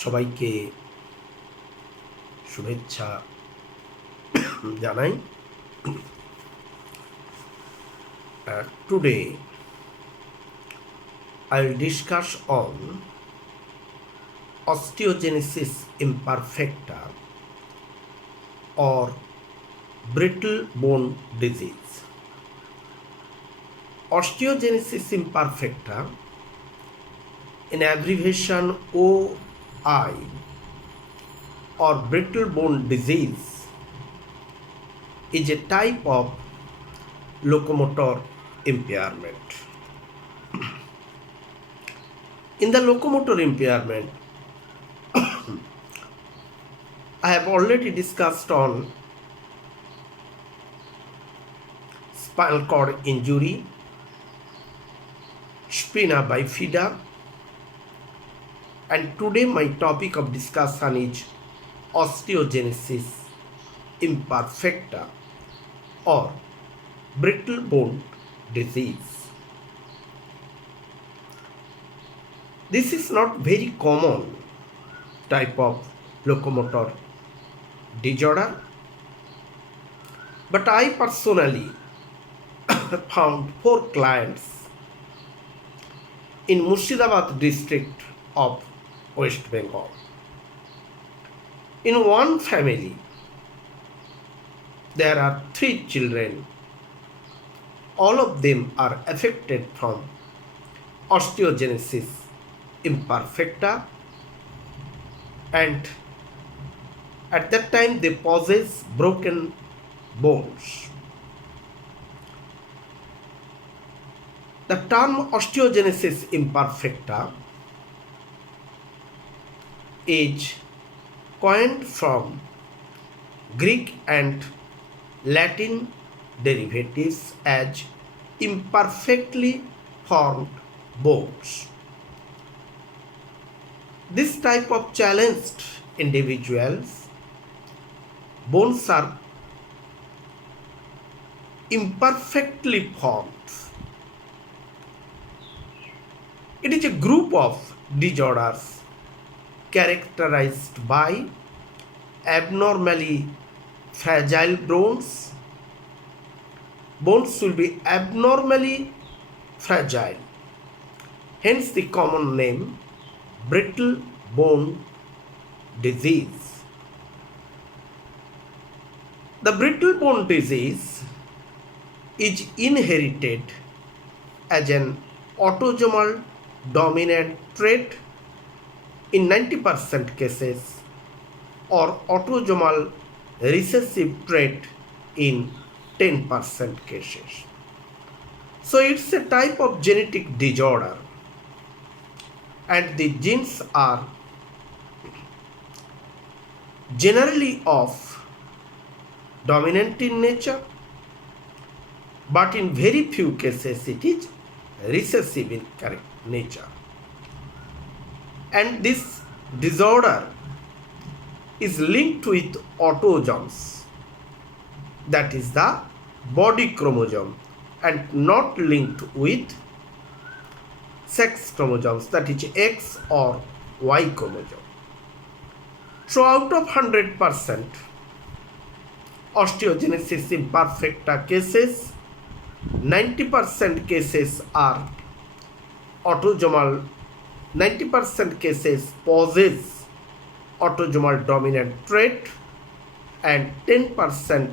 সবাইকে শুভেচ্ছা জানাই। Today I will discuss on osteogenesis imperfecta or brittle bone disease. Osteogenesis imperfecta, in abbreviation OI, or brittle bone disease, is a type of locomotor impairment. In the locomotor impairment, I have already discussed on spinal cord injury, spina bifida, and today my topic of discussion is osteogenesis imperfecta or brittle bone disease. This is not very common type of locomotor disorder, but I personally found 4 clients in Murshidabad district of West Bengal. In one family, there are 3 children. All of them are affected from osteogenesis imperfecta, and at that time they possess broken bones. The term osteogenesis imperfecta is coined from Greek and Latin derivatives as imperfectly formed bones. This type of challenged individuals, bones are imperfectly formed. It is a group of disorders characterized by abnormally fragile bones. Bones will be abnormally fragile, hence the common name brittle bone disease. The brittle bone disease is inherited as an autosomal dominant trait in 90% cases or autosomal recessive trait in 10% cases. So it's a type of genetic disorder, and the genes are generally of dominant in nature, but in very few cases it is recessive in nature. And this disorder is linked with autosomes, that is the body chromosome, and not linked with sex chromosomes, that is X or Y chromosome. So out of 100% osteogenesis imperfecta cases, 90% cases are autosomal, 90% cases possess autosomal dominant trait, and 10%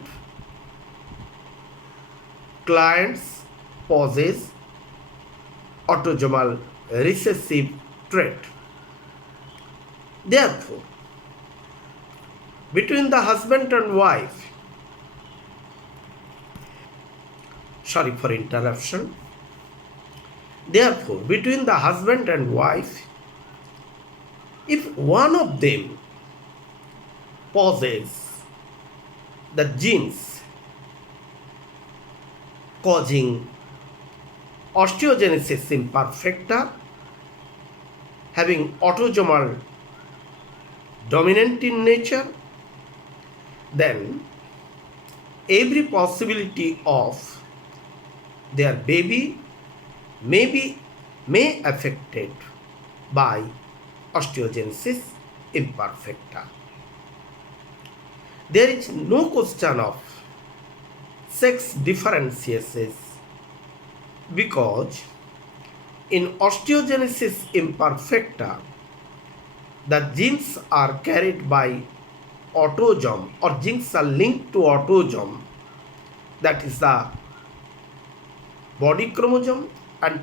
clients possess autosomal recessive trait. Therefore, between the husband and wife, sorry for interruption. Therefore, between the husband and wife, if one of them possesses the genes causing osteogenesis imperfecta, having autosomal dominant in nature, then every possibility of their baby may affected by osteogenesis imperfecta. There is no question of sex differentiations because in osteogenesis imperfecta, the genes are carried by autosome or genes are linked to autosome, that is the body chromosome, and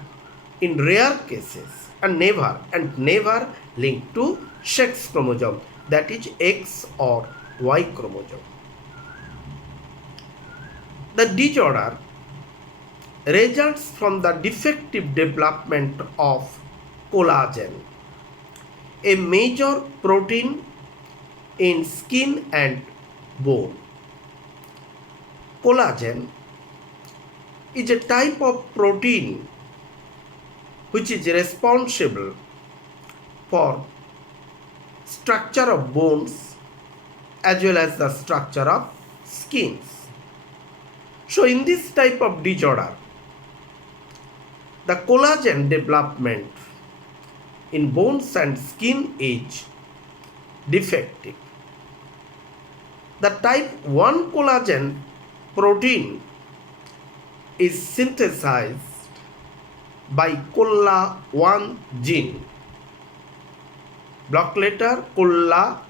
in rare cases and never linked to sex chromosome, that is X or Y chromosome. The disorder results from the defective development of collagen, a major protein in skin and bone. Collagen is a type of protein which is responsible for structure of bones as well as the structure of skins. So in this type of disorder, the collagen development in bones and skin is defective. The type 1 collagen protein is synthesized by COLA1 gene. Block letter COLA,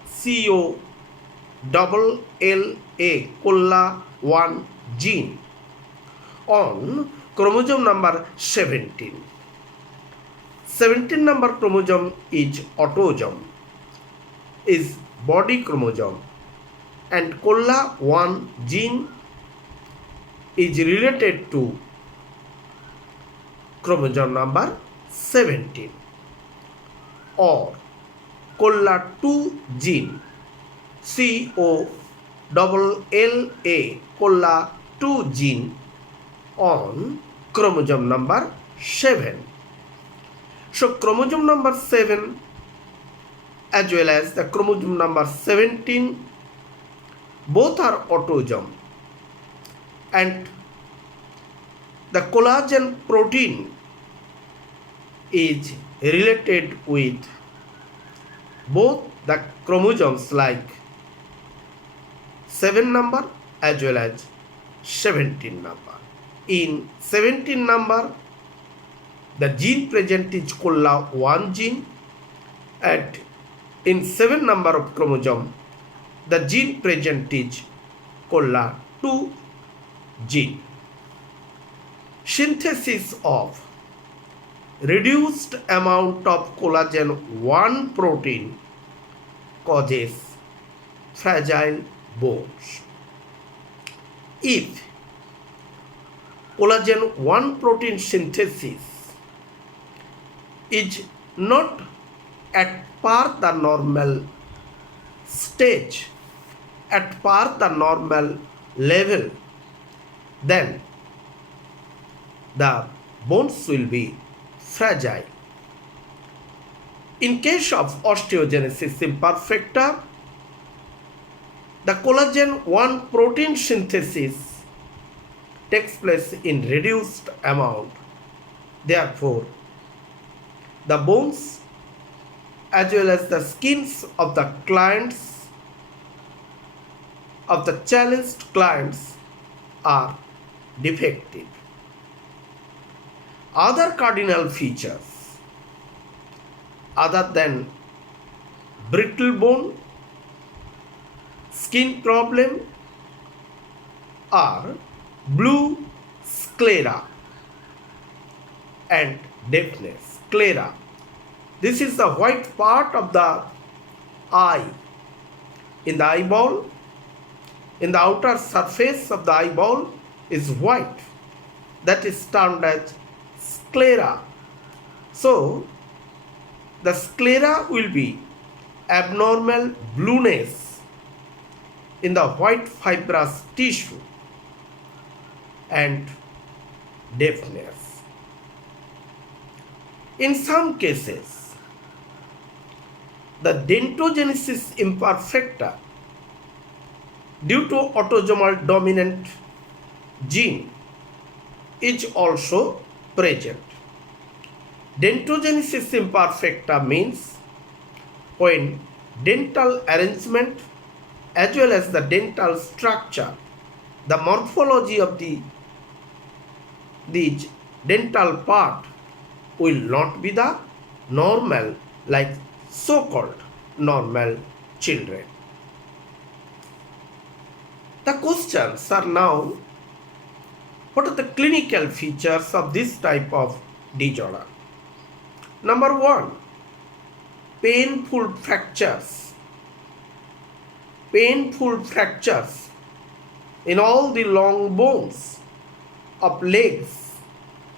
COLLA, COLA1 gene on chromosome number 17. 17 number chromosome is autosome, is body chromosome, and COLA1 gene is related to chromosome number 17, or COLA2 gene, COLLA, COLA2 gene on chromosome number 7. So chromosome number 7 as well as the chromosome number 17 both are autosome, and the collagen protein is related with both the chromosomes like 7 number as well as 17 number. In 17 number, the gene present is COLA1 gene, and in 7 number of chromosome, the gene present is COLA2 gene. Synthesis of reduced amount of collagen 1 protein causes fragile bones. If collagen 1 protein synthesis is not at par the normal stage, at par the normal level, then the bones will be fragile. In case of osteogenesis imperfecta, the collagen 1 protein synthesis takes place in reduced amount. Therefore, the bones as well as the skins of the clients, of the challenged clients, are defective. Other cardinal features other than brittle bone, skin problem are blue sclera and deafness. Sclera, this is the white part of the eye. In the eyeball, in the outer surface of the eyeball is white. That is termed as sclera. So, the sclera will be abnormal blueness in the white fibrous tissue and deafness. In some cases, the dentagenesis imperfecta due to autosomal dominant gene is also present. Dentagenesis imperfecta means when dental arrangement as well as the dental structure, the morphology of the dental part will not be the normal like so-called normal children. The questions are now, what are the clinical features of this type of disorder? Number one, painful fractures. Painful fractures in all the long bones of legs,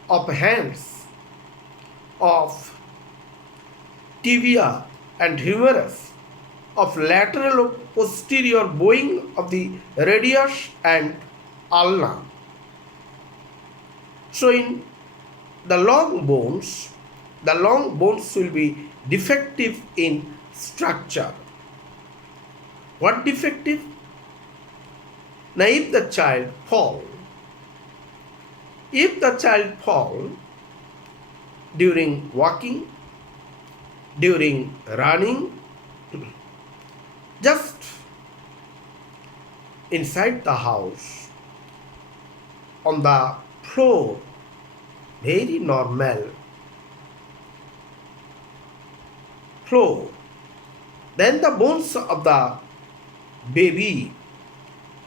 of hands, of tibia and humerus, of lateral or posterior bowing of the radius and ulna. So in the long bones will be defective in structure. What defective? Now if the child fall during walking, during running, just inside the house, on the floor, very normal floor, then the bones of the baby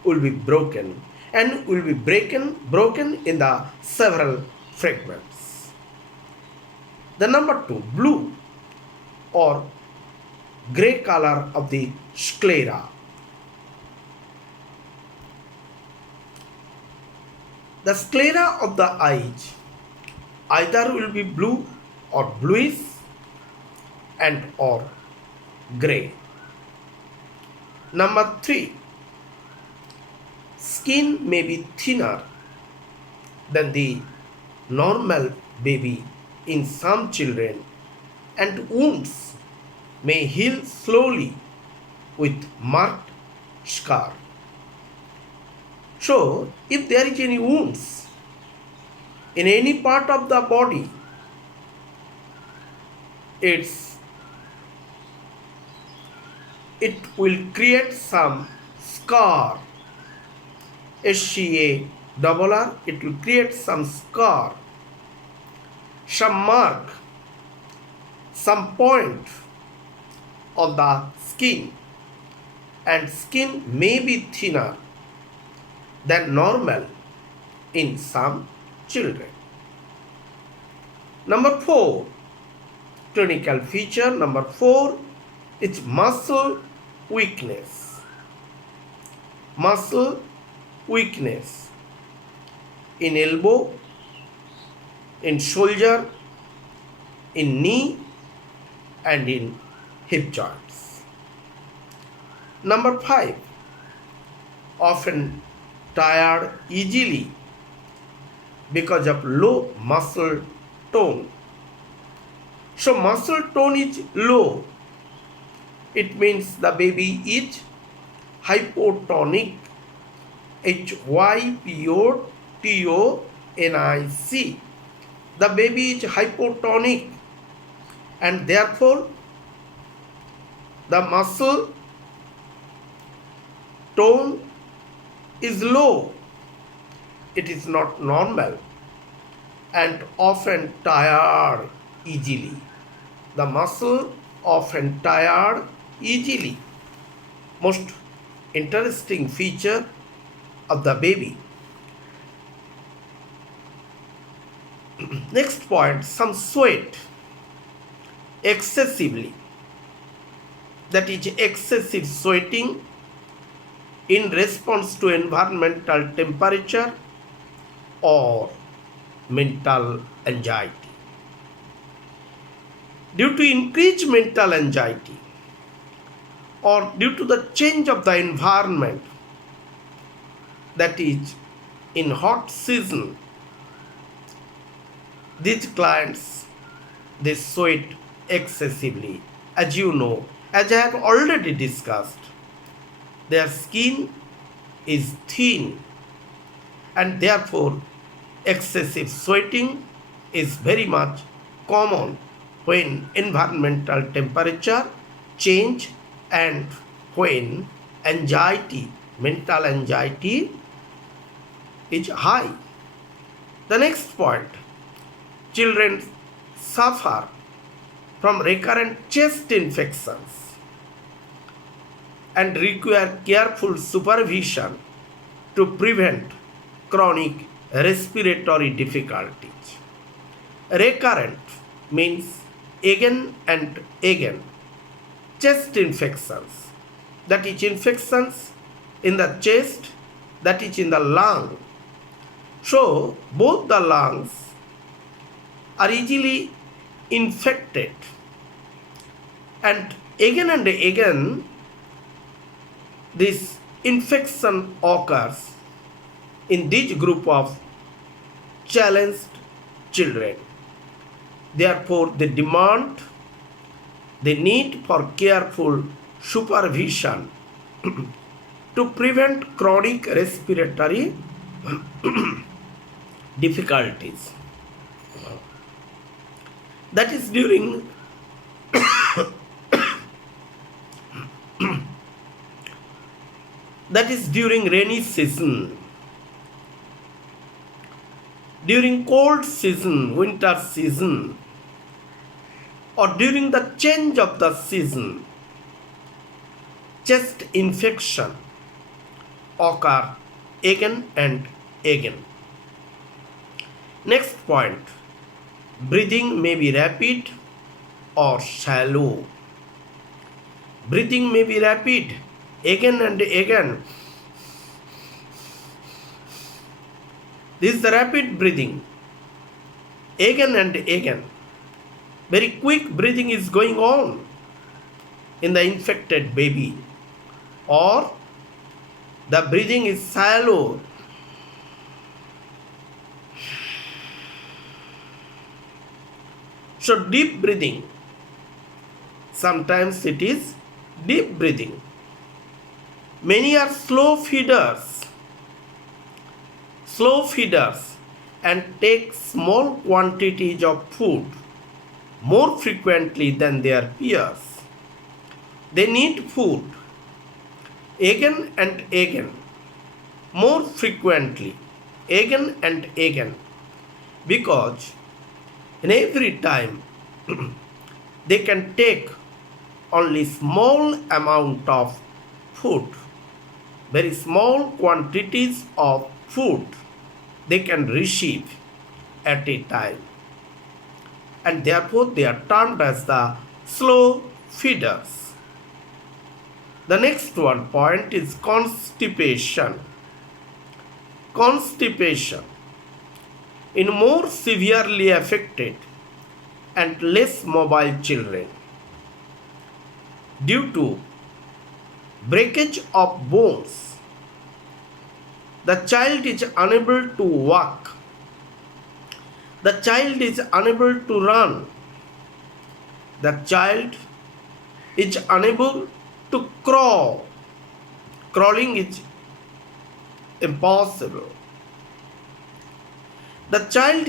will be broken and will be broken in the several fragments. The number two, blue or gray color of the sclera. The sclera of the eyes either will be blue or bluish and or gray. Number three, skin may be thinner than the normal baby in some children, and wounds may heal slowly with marked scar. So, if there is any wounds in any part of the body, it will create some scar. SCARR, it will create some scar, some mark, some point on the skin, and skin may be thinner than normal in some children. Number four, clinical feature number four is muscle weakness. Muscle weakness in elbow, in shoulder, in knee, and in hip joints. Number five, often tired easily because of low muscle tone. So muscle tone is low. It means the baby is hypotonic. HYPOTONIC. The baby is hypotonic, and therefore the muscle tone is low. It is not normal and often tired easily. The muscle often tired easily. Most interesting feature of the baby. Next point, some sweat excessively. That is excessive sweating in response to environmental temperature or mental anxiety. Due to increased mental anxiety or due to the change of the environment, that is in hot season, these clients, they sweat excessively. As you know, as I have already discussed, their skin is thin and therefore excessive sweating is very much common when environmental temperature change and when anxiety, mental anxiety is high. The next point, children suffer from recurrent chest infections and require careful supervision to prevent chronic respiratory difficulties. Recurrent means again and again. Chest infections, that is infections in the chest, that is in the lung. So both the lungs are easily infected, and again this infection occurs in this group of challenged children. Therefore, they demand the need for careful supervision to prevent chronic respiratory difficulties. That is during rainy season, during cold season, winter season, or during the change of the season, chest infection occur again and again. Next point, breathing may be rapid or shallow. Breathing may be rapid again and again. This is the rapid breathing again and again. Very quick breathing is going on in the infected baby, or the breathing is shallow. So deep breathing, sometimes it is deep breathing. Many are slow feeders and take small quantities of food more frequently than their peers. They need food again and again, more frequently, again and again, because in every time they can take only small amount of food, very small quantities of food they can receive at a time, and therefore they are termed as the slow feeders. The next one point is constipation. Constipation in more severely affected and less mobile children, due to breakage of bones, the child is unable to walk, the child is unable to run, the child is unable to crawl. Crawling is impossible. The child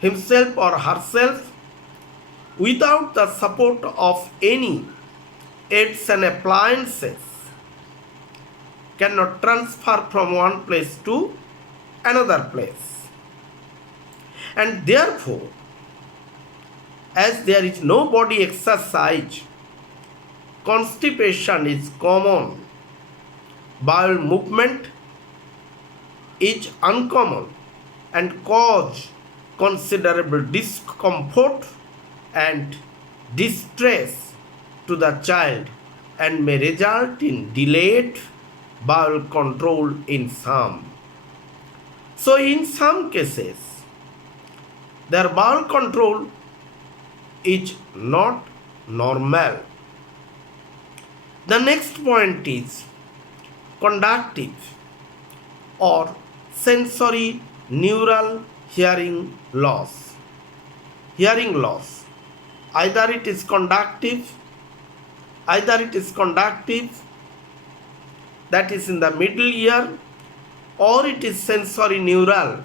himself or herself, without the support of any aids and appliances, cannot transfer from one place to another place. And therefore, as there is no body exercise, constipation is common. Bowel movement is uncommon and cause considerable discomfort and distress to the child, and may result in delayed bowel control in some. So in some cases, their bowel control is not normal. The next point is conductive or sensory neural hearing loss. Hearing loss, either it is conductive, that is in the middle ear, or it is sensory neural,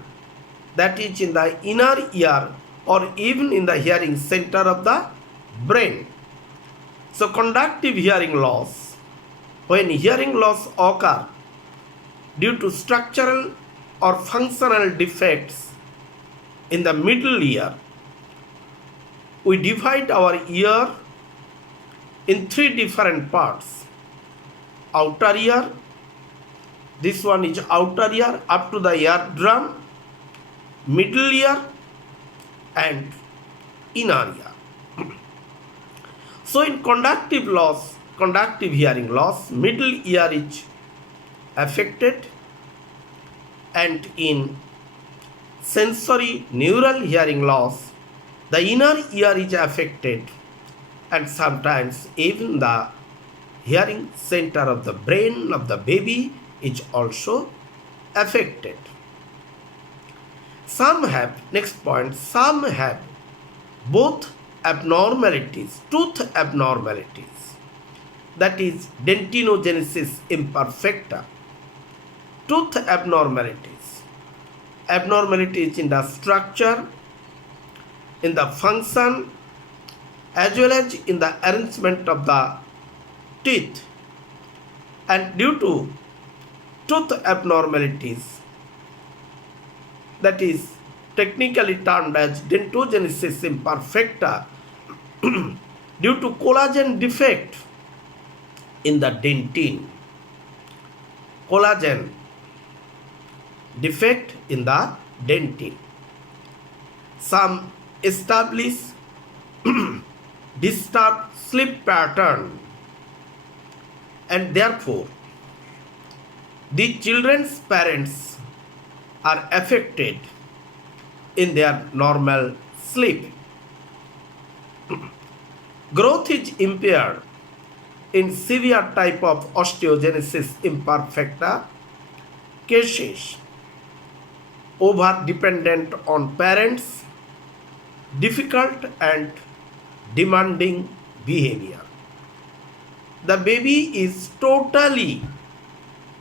that is in the inner ear, or even in the hearing center of the brain. So conductive hearing loss, when hearing loss occur due to structural or functional defects in the middle ear, we divide our ear in three different parts. Outer ear, this one is outer ear up to the eardrum, middle ear and inner ear. So in conductive hearing loss, middle ear is affected, and in sensory neural hearing loss, the inner ear is affected, and sometimes even the hearing center of the brain of the baby is also affected. Some have both abnormalities, tooth abnormalities, that is dentinogenesis imperfecta. Tooth abnormalities in the structure, in the function, as well as in the arrangement of the teeth. And due to tooth abnormalities, that is technically termed as dentinogenesis imperfecta, due to collagen defect in the dentine. Collagen defect in the dentine. Some establish disturbed sleep pattern, and therefore the children's parents are affected in their normal sleep. Growth is impaired in severe type of osteogenesis imperfecta cases, over dependent on parents, difficult and demanding behavior. The baby is totally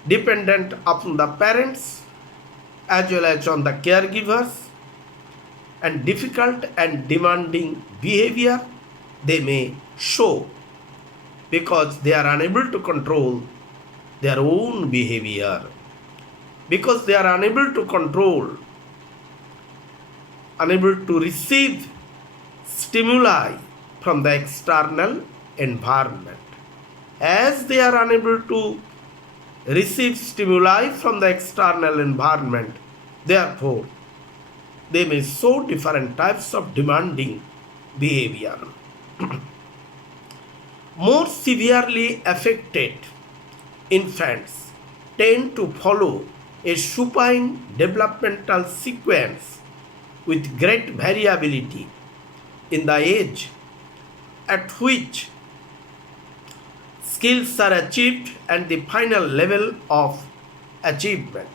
dependent upon the parents as well as on the caregivers, and difficult and demanding behavior they may show because they are unable to control their own behavior, because they are unable to receive stimuli from the external environment. As they are unable to receive stimuli from the external environment, therefore they may show different types of demanding behavior. More severely affected infants tend to follow a supine developmental sequence with great variability in the age at which skills are achieved and the final level of achievement.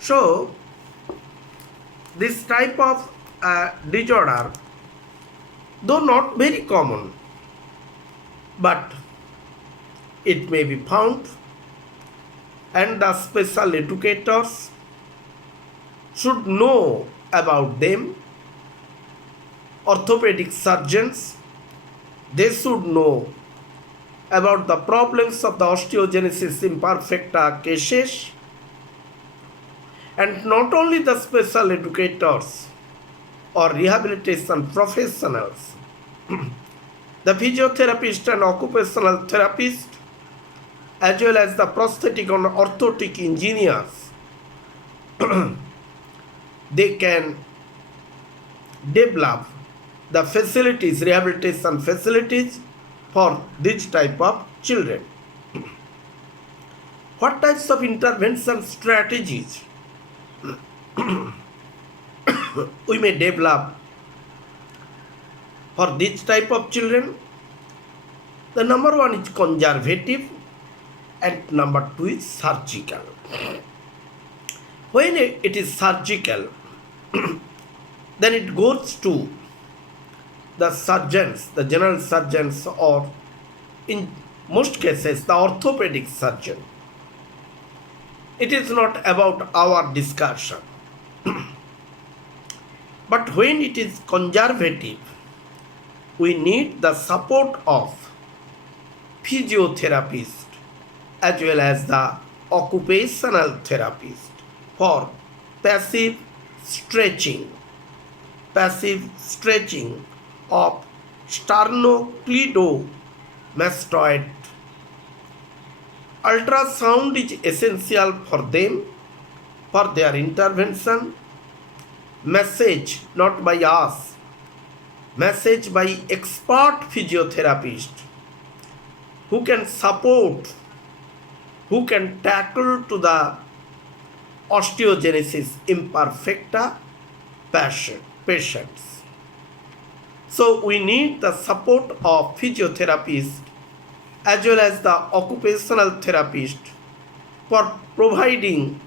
So, this type of disorder, though not very common, but it may be found, and the special educators should know about them. Orthopedic surgeons, they should know about the problems of the osteogenesis imperfecta cases, and not only the special educators or rehabilitation professionals, the physiotherapist and occupational therapist, as well as the prosthetic and orthotic engineers, they can develop the facilities, rehabilitation facilities for this type of children. What types of intervention strategies we may develop for this type of children? The number one is conservative and number two is surgical. When it is surgical, then it goes to the surgeons, the general surgeons, or in most cases the orthopedic surgeon. It is not about our discussion. But when it is conservative, we need the support of physiotherapist as well as the occupational therapist for passive stretching, passive stretching of sternocleidomastoid. Ultrasound is essential for them, for their intervention. Message not by us, message by expert physiotherapist who can support, who can tackle to the osteogenesis imperfecta patients. So we need the support of physiotherapist as well as the occupational therapist for providing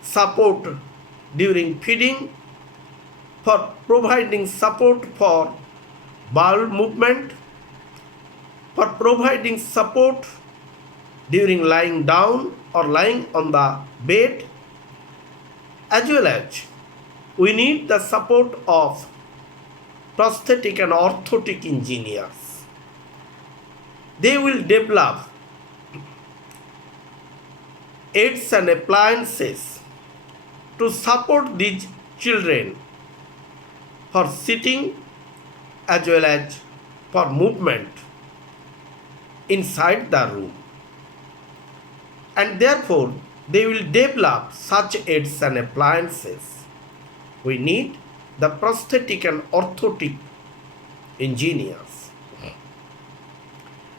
support during feeding, for providing support for bowel movement, for providing support during lying down or lying on the bed, as well as we need the support of prosthetic and orthotic engineers. They will develop aids and appliances to support these children for sitting as well as for movement inside the room. And therefore, they will develop such aids and appliances. We need the prosthetic and orthotic engineers.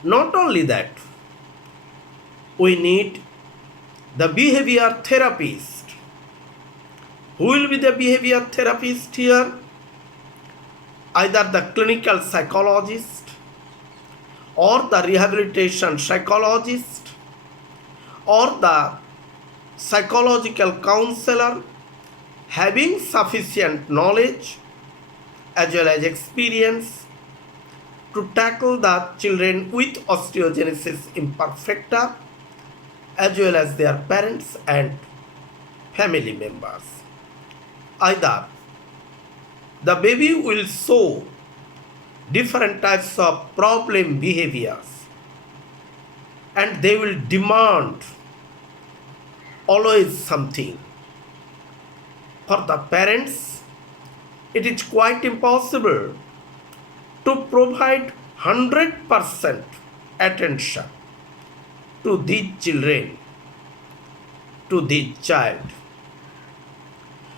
Not only that, we need the behavior therapist. Who will be the behavior therapist here? Either the clinical psychologist or the rehabilitation psychologist or the psychological counselor having sufficient knowledge as well as experience to tackle the children with osteogenesis imperfecta as well as their parents and family members. Either the baby will show different types of problem behaviors and they will demand always something. For the parents, it is quite impossible to provide 100% attention to these children, to this child.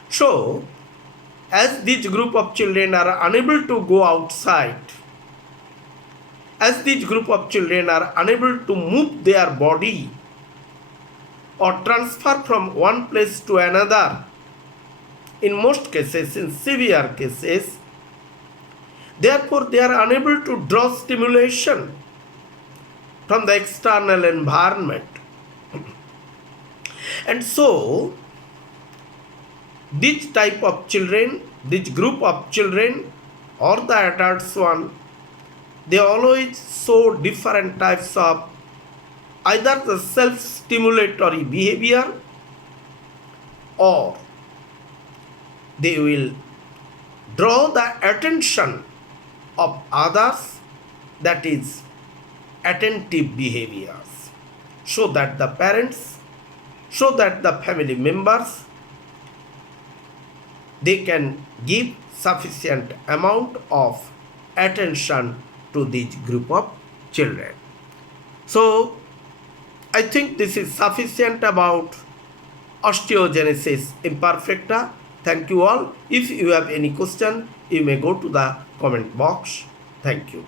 So, as this group of children are unable to go outside, as this group of children are unable to move their body or transfer from one place to another, in most cases, in severe cases, therefore they are unable to draw stimulation from the external environment. And so, this type of children, this group of children or the adults one, they always show different types of either the self-stimulatory behavior or they will draw the attention of others, that is attentive behaviors, so that the parents, so that the family members, they can give sufficient amount of attention to this group of children. So, I think this is sufficient about osteogenesis imperfecta. Thank you all. If you have any question, you may go to the comment box. Thank you.